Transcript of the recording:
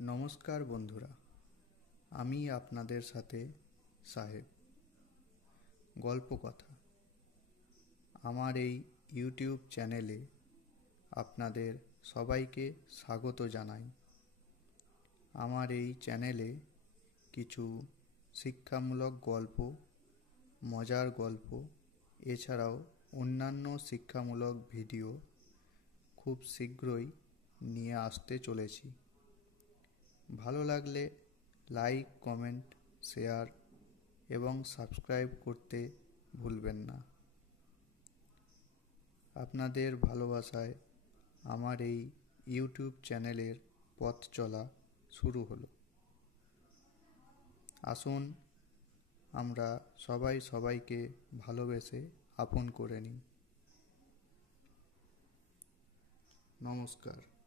নমস্কার বন্ধুরা, আমি আপনাদের সাথে সাহেব। গল্প কথা আমার এই ইউটিউব চ্যানেলে আপনাদের সবাইকে স্বাগত জানাই। আমার এই চ্যানেলে কিছু শিক্ষামূলক গল্প, মজার গল্প, এছাড়াও অন্যান্য শিক্ষামূলক ভিডিও খুব শীঘ্রই নিয়ে আসতে চলেছি। ভালো লাগলে লাইক, কমেন্ট, শেয়ার এবং সাবস্ক্রাইব করতে ভুলবেন না। আপনাদের ভালোবাসায় আমার এই ইউটিউব চ্যানেলের পথ চলা শুরু হলো। আসুন আমরা সবাই সবাইকে ভালোবেসে আপন করে নিই। নমস্কার।